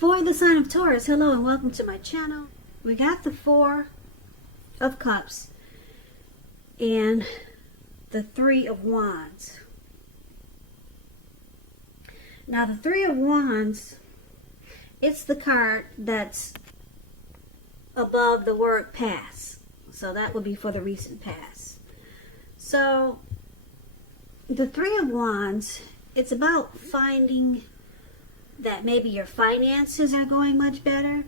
For the sign of Taurus, hello and welcome to my channel. We got the Four of Cups and the Three of Wands. Now the Three of Wands, it's the card that's above the word past. So that would be for the recent past. So the Three of Wands, it's about finding that maybe your finances are going much better,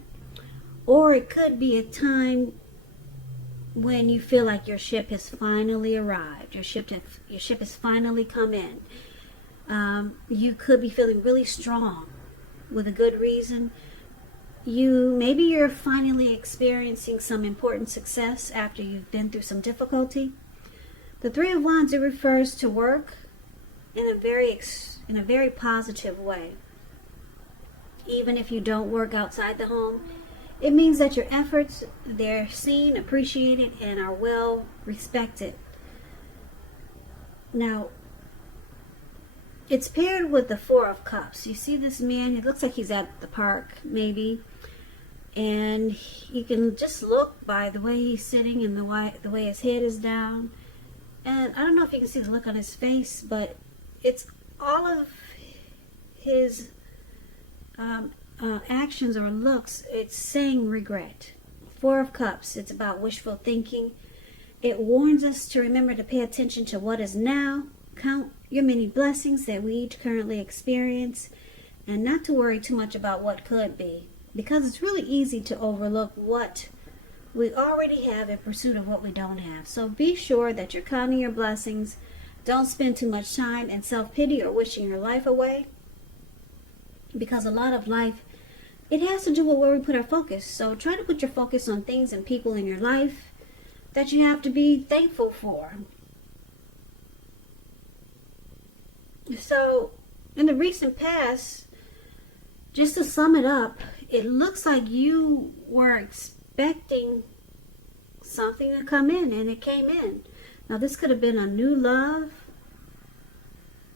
or it could be a time when you feel like your ship has finally arrived. Your ship has finally come in. You could be feeling really strong with a good reason. Maybe you're finally experiencing some important success after you've been through some difficulty. The Three of Wands, it refers to work in a very positive way. Even if you don't work outside the home, it means that your efforts, they're seen, appreciated, and are well respected. Now, it's paired with the Four of Cups. You see this man, it looks like he's at the park, maybe. And you can just look by the way he's sitting and the way his head is down. And I don't know if you can see the look on his face, but it's all of his actions or looks, it's saying regret. Four of Cups, it's about wishful thinking. It warns us to remember to pay attention to what is now, count your many blessings that we each currently experience, and not to worry too much about what could be, because it's really easy to overlook what we already have in pursuit of what we don't have. So be sure that you're counting your blessings. Don't spend too much time in self-pity or wishing your life away, because a lot of life, it has to do with where we put our focus. So try to put your focus on things and people in your life that you have to be thankful for. So in the recent past, just to sum it up, it looks like you were expecting something to come in, and it came in. Now this could have been a new love.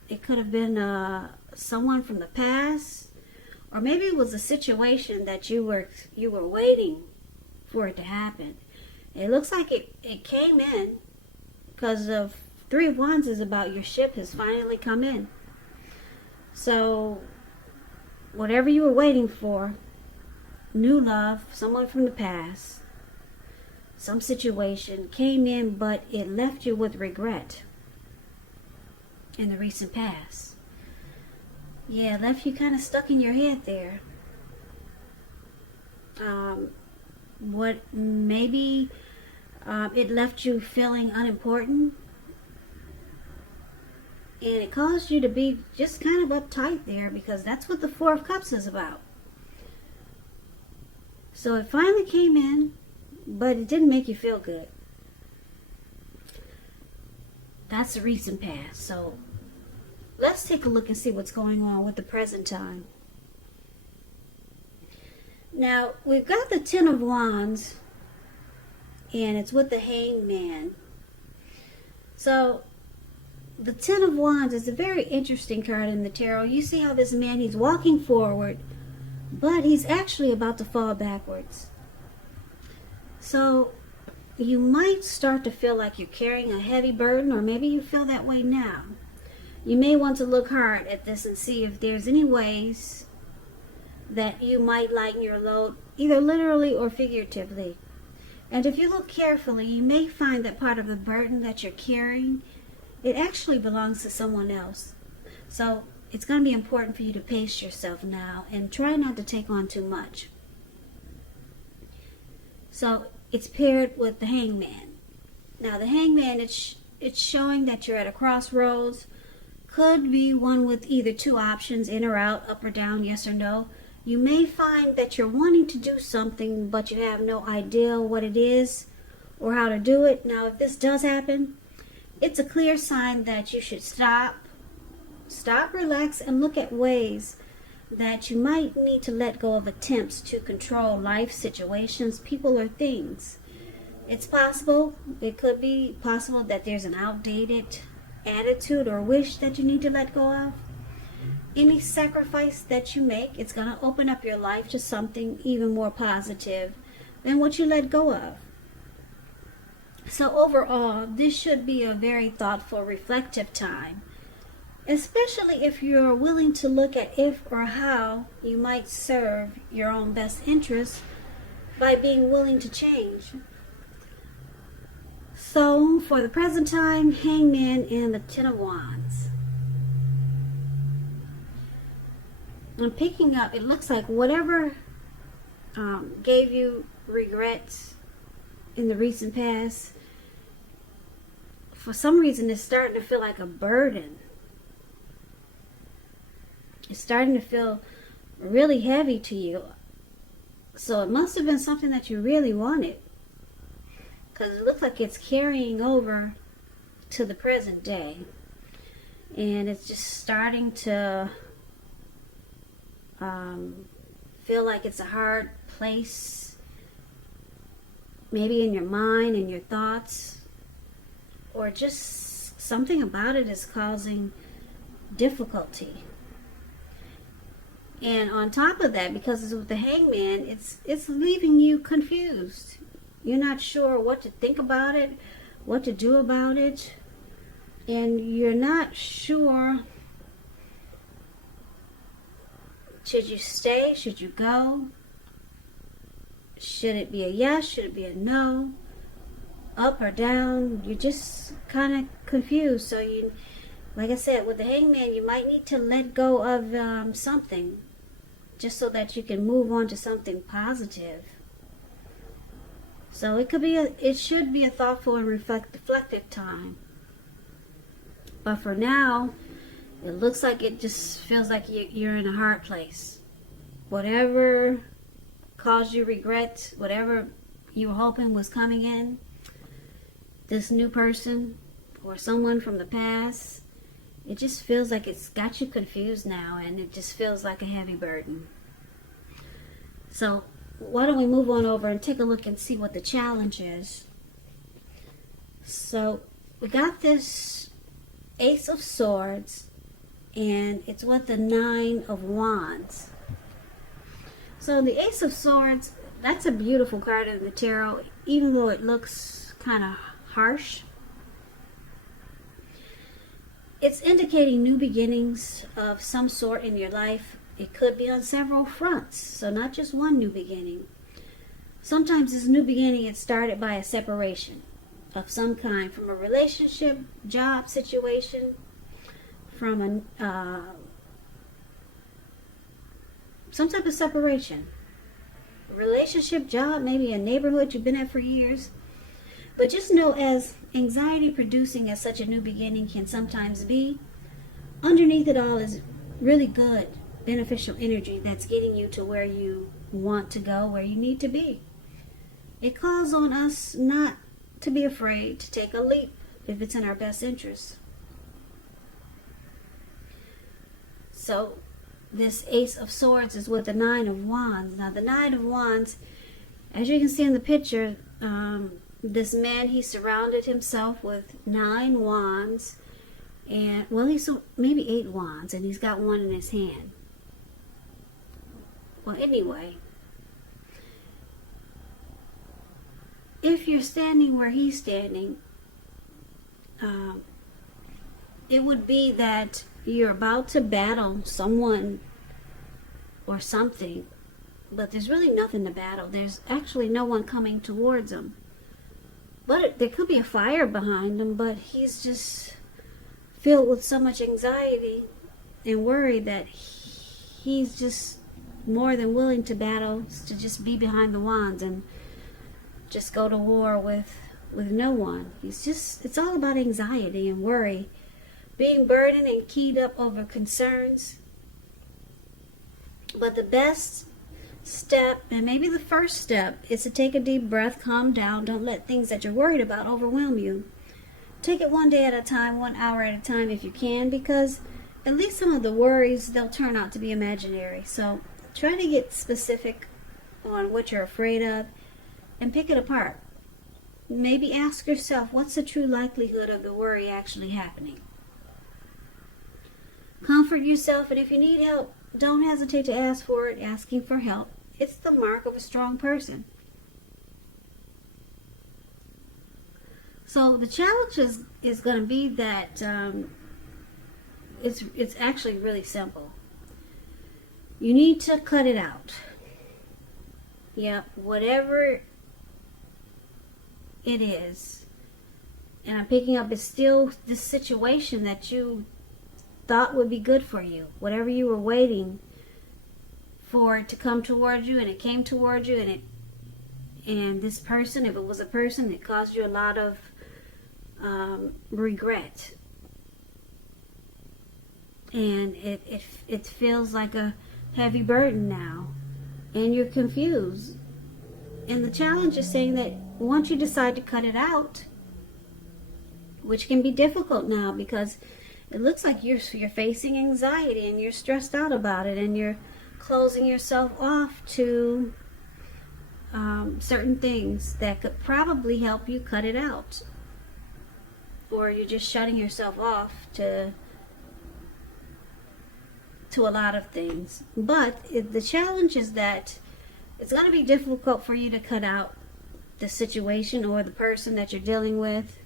It could have been someone from the past. Or maybe it was a situation that you were waiting for it to happen. It looks like it came in because of Three of Wands is about your ship has finally come in. So whatever you were waiting for, new love, someone from the past, some situation came in, but it left you with regret in the recent past. Yeah, left you kind of stuck in your head there. Maybe it left you feeling unimportant, and it caused you to be just kind of uptight there, because that's what the Four of Cups is about. So it finally came in, but it didn't make you feel good. That's the recent past. So let's take a look and see what's going on with the present time. Now, we've got the Ten of Wands, and it's with the Hangman. So, the Ten of Wands is a very interesting card in the tarot. You see how this man, he's walking forward, but he's actually about to fall backwards. So, you might start to feel like you're carrying a heavy burden, or maybe you feel that way now. You may want to look hard at this and see if there's any ways that you might lighten your load, either literally or figuratively. And if you look carefully, you may find that part of the burden that you're carrying, it actually belongs to someone else. So it's going to be important for you to pace yourself now and try not to take on too much. So it's paired with the Hangman. Now the Hangman, it's showing that you're at a crossroads. Could be one with either two options, in or out, up or down, yes or no. You may find that you're wanting to do something, but you have no idea what it is or how to do it. Now, if this does happen, it's a clear sign that you should stop, relax, and look at ways that you might need to let go of attempts to control life situations, people, or things. It's possible, it could be possible that there's an outdated attitude or wish that you need to let go of. any sacrifice that you make, it's going to open up your life to something even more positive than what you let go of. So overall, this should be a very thoughtful, reflective time, especially if you're willing to look at if or how you might serve your own best interests by being willing to change. So, for the present time, Hangman and the Ten of Wands. I'm picking up, it looks like whatever gave you regrets in the recent past, for some reason it's starting to feel like a burden. It's starting to feel really heavy to you. So it must have been something that you really wanted, because it looks like it's carrying over to the present day. And it's just starting to feel like it's a hard place, maybe in your mind and your thoughts, or just something about it is causing difficulty. And on top of that, because it's with the Hangman, it's leaving you confused. You're not sure what to think about it, what to do about it, and you're not sure, should you stay, should you go, should it be a yes, should it be a no, up or down. You're just kind of confused. So you, like I said, with the Hangman, you might need to let go of something, just so that you can move on to something positive. So it should be a thoughtful and reflective time. But for now, it looks like it just feels like you're in a hard place. Whatever caused you regret, whatever you were hoping was coming in, this new person or someone from the past, it just feels like it's got you confused now, and it just feels like a heavy burden. So why don't we move on over and take a look and see what the challenge is. So we got this Ace of Swords, and it's with the Nine of Wands. So the Ace of Swords, that's a beautiful card in the tarot, even though it looks kind of harsh. It's indicating new beginnings of some sort in your life. It could be on several fronts, so not just one new beginning. Sometimes this new beginning is started by a separation of some kind, from a relationship, job situation, from some type of separation. A relationship, job, maybe a neighborhood you've been at for years. But just know, as anxiety producing as such a new beginning can sometimes be, underneath it all is really good, beneficial energy that's getting you to where you want to go, where you need to be. It calls on us not to be afraid to take a leap if it's in our best interest. So this Ace of Swords is with the Nine of Wands. Now the Nine of Wands, as you can see in the picture, this man, he surrounded himself with 9 wands, and well, he's maybe 8 wands, and he's got one in his hand. Well, anyway, if you're standing where he's standing, it would be that you're about to battle someone or something, but there's really nothing to battle. There's actually no one coming towards him. But there could be a fire behind him, but he's just filled with so much anxiety and worry that he's just more than willing to battle, to just be behind the wands and just go to war with no one. It's all about anxiety and worry, being burdened and keyed up over concerns. But the best step, and maybe the first step, is to take a deep breath, calm down. Don't let things that you're worried about overwhelm you. Take it one day at a time, 1 hour at a time if you can, because at least some of the worries, they'll turn out to be imaginary. So try to get specific on what you're afraid of and pick it apart. Maybe ask yourself, what's the true likelihood of the worry actually happening? Comfort yourself, and if you need help, don't hesitate to ask for it. Asking for help, it's the mark of a strong person. So the challenge is going to be that it's actually really simple. You need to cut it out. Yeah, whatever it is. And I'm picking up, it's still this situation that you thought would be good for you. Whatever you were waiting for it to come towards you, and it came towards you, and this person, if it was a person, it caused you a lot of regret. And it feels like a heavy burden now. And you're confused. And the challenge is saying that once you decide to cut it out, which can be difficult now because it looks like you're facing anxiety and you're stressed out about it, and you're closing yourself off to certain things that could probably help you cut it out. Or you're just shutting yourself off to a lot of things. But the challenge is that it's going to be difficult for you to cut out the situation or the person that you're dealing with.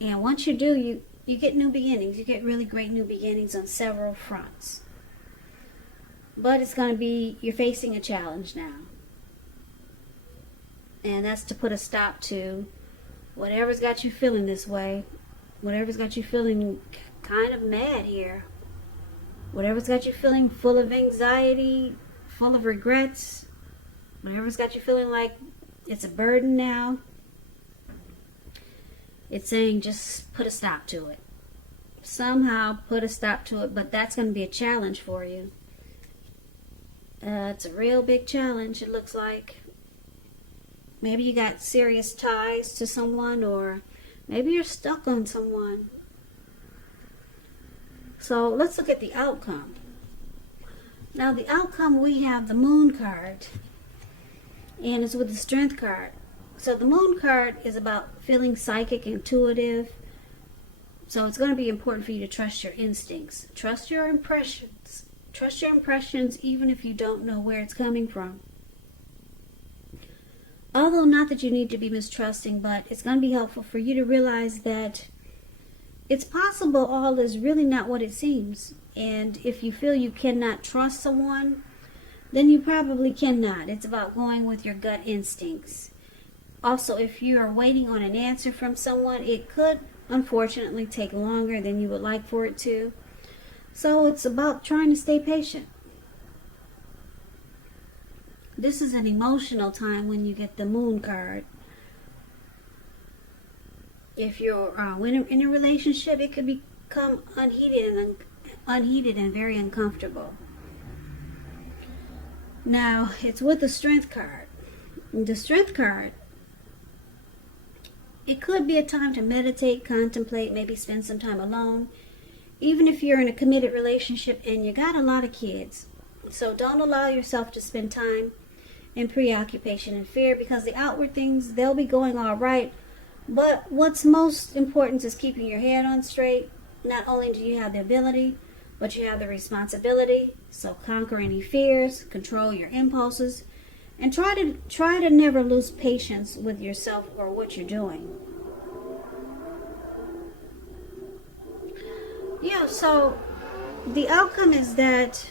And once you do, you get new beginnings. You get really great new beginnings on several fronts. But it's going to be, you're facing a challenge now. And that's to put a stop to whatever's got you feeling this way. Whatever's got you feeling kind of mad here. Whatever's got you feeling full of anxiety, full of regrets. Whatever's got you feeling like it's a burden now. It's saying just put a stop to it. Somehow put a stop to it, but that's going to be a challenge for you. It's a real big challenge, it looks like. Maybe you got serious ties to someone, or maybe you're stuck on someone. So let's look at the outcome. Now the outcome, we have the Moon card, and it's with the Strength card. So the Moon card is about feeling psychic, intuitive. So it's going to be important for you to trust your instincts. Trust your impressions. Trust your impressions even if you don't know where it's coming from. Although not that you need to be mistrusting, but it's going to be helpful for you to realize that it's possible all is really not what it seems. And if you feel you cannot trust someone, then you probably cannot. It's about going with your gut instincts. Also, if you are waiting on an answer from someone, it could unfortunately take longer than you would like for it to. So it's about trying to stay patient. This is an emotional time when you get the Moon card. If you're in a relationship, it could become unheated and very uncomfortable. Now, it's with the Strength card. The Strength card, it could be a time to meditate, contemplate, maybe spend some time alone. Even if you're in a committed relationship and you got a lot of kids. So don't allow yourself to spend time in preoccupation and fear, because the outward things, they'll be going all right. But what's most important is keeping your head on straight. Not only do you have the ability, but you have the responsibility. So conquer any fears, control your impulses, and try to never lose patience with yourself or what you're doing. Yeah, so the outcome is that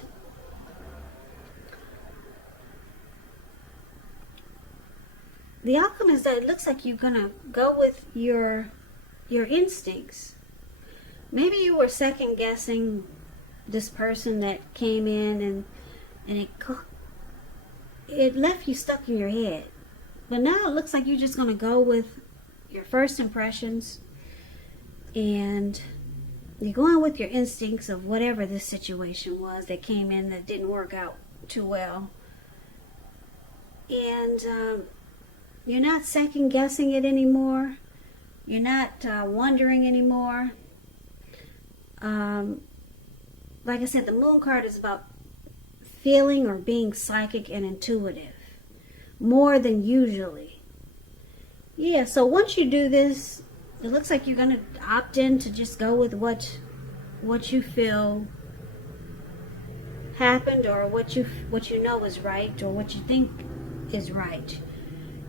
it looks like you're gonna go with your instincts. Maybe you were second guessing this person that came in, and it left you stuck in your head. But now it looks like you're just gonna go with your first impressions, and you're going with your instincts of whatever this situation was that came in that didn't work out too well. And you're not second guessing it anymore. You're not wondering anymore. Like I said, the Moon card is about feeling or being psychic and intuitive more than usually. Yeah, so once you do this, it looks like you're going to opt in to just go with what what you feel happened, or what you know is right, or what you think is right.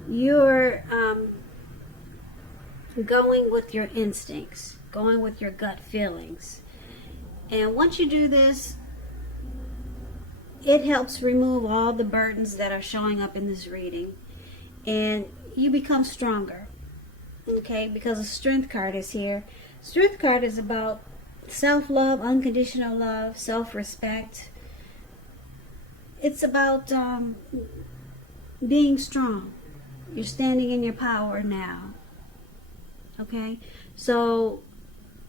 You're going with your instincts, going with your gut feelings. And once you do this, it helps remove all the burdens that are showing up in this reading, and you become stronger. Okay, because the Strength card is here. Strength card is about self-love, unconditional love, self-respect. It's about being strong. You're standing in your power now. Okay, so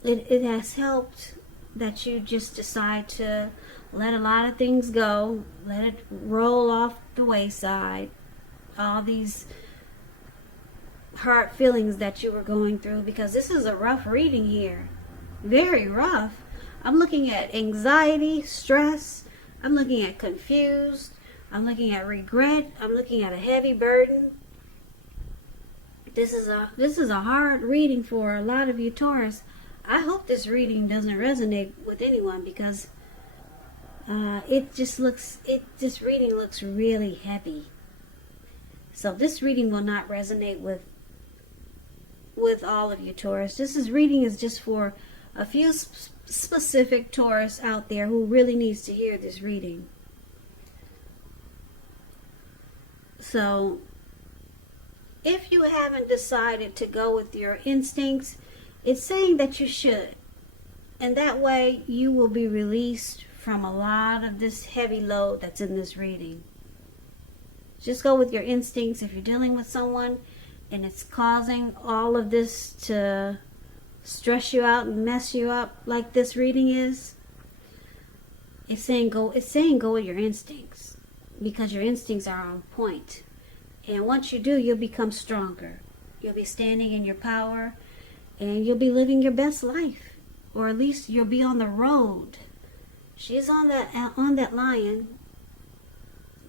it has helped that you just decide to let a lot of things go, let it roll off the wayside, all these hard feelings that you were going through, because this is a rough reading here, very rough. I'm looking at anxiety, stress, I'm looking at confused, I'm looking at regret, I'm looking at a heavy burden. This is a hard reading for a lot of you Taurus. I hope this reading doesn't resonate with anyone, because this reading looks really heavy. So this reading will not resonate with all of you Taurus. Reading is just for a few specific Taurus out there who really needs to hear this reading. So if you haven't decided to go with your instincts, it's saying that you should. And that way you will be released from a lot of this heavy load that's in this reading. Just go with your instincts. If you're dealing with someone and it's causing all of this to stress you out and mess you up like this reading is, it's saying go with your instincts, because your instincts are on point. And once you do, you'll become stronger. You'll be standing in your power, and you'll be living your best life, or at least you'll be on the road. She's on that lion,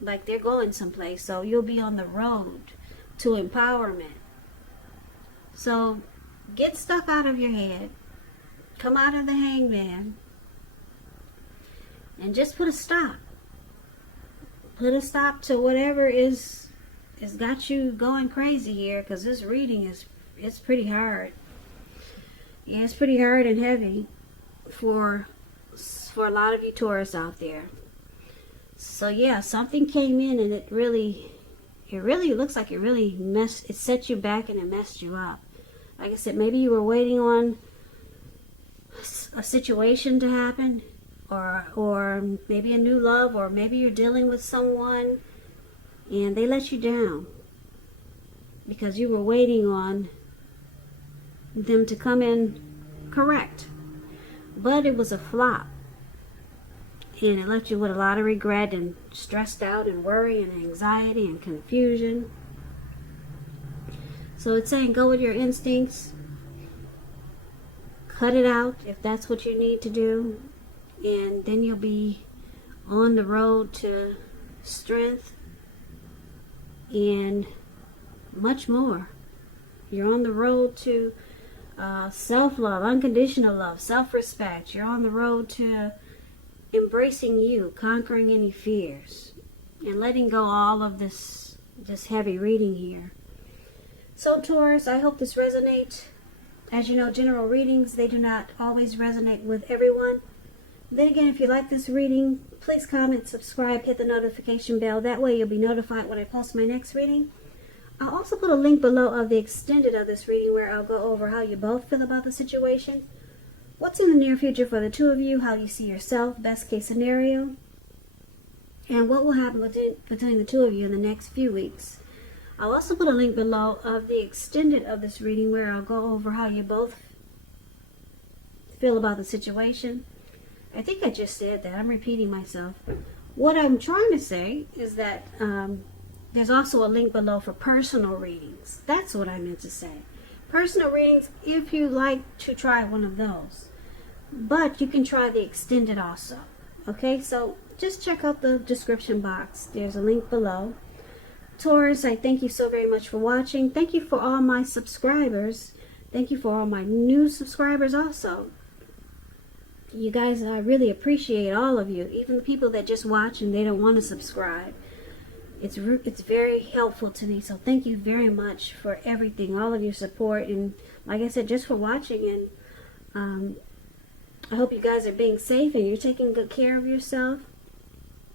like they're going someplace. So you'll be on the road to empowerment. So get stuff out of your head. Come out of the Hangman, and just put a stop. Put a stop to whatever is got you going crazy here, because this reading it's pretty hard. Yeah, it's pretty hard and heavy for a lot of you Taurus out there. So yeah, something came in, and it really looks like it set you back and it messed you up. Like I said, maybe you were waiting on a situation to happen, or maybe a new love, or maybe you're dealing with someone and they let you down because you were waiting on them to come in correct. But it was a flop, and it left you with a lot of regret and stressed out and worry and anxiety and confusion. So it's saying go with your instincts, cut it out if that's what you need to do, and then you'll be on the road to strength and much more. You're on the road to self-love, unconditional love, self-respect. You're on the road to embracing you, conquering any fears, and letting go all of this heavy reading here. So Taurus, I hope this resonates. As you know, general readings, they do not always resonate with everyone. Then again, if you like this reading, please comment, subscribe, hit the notification bell. That way you'll be notified when I post my next reading. I'll also put a link below of the extended of this reading, where I'll go over how you both feel about the situation, what's in the near future for the two of you, how you see yourself, best case scenario, and what will happen between the two of you in the next few weeks. I'll also put a link below of the extended of this reading, where I'll go over how you both feel about the situation. I think I just said that. I'm repeating myself. What I'm trying to say is that there's also a link below for personal readings. That's what I meant to say. Personal readings, if you like to try one of those. But you can try the extended also. Okay, so just check out the description box. There's a link below. Taurus, I thank you so very much for watching. Thank you for all my subscribers. Thank you for all my new subscribers also. You guys, I really appreciate all of you, even the people that just watch and they don't want to subscribe. It's very helpful to me, so thank you very much for everything, all of your support, and like I said, just for watching. And I hope you guys are being safe and you're taking good care of yourself.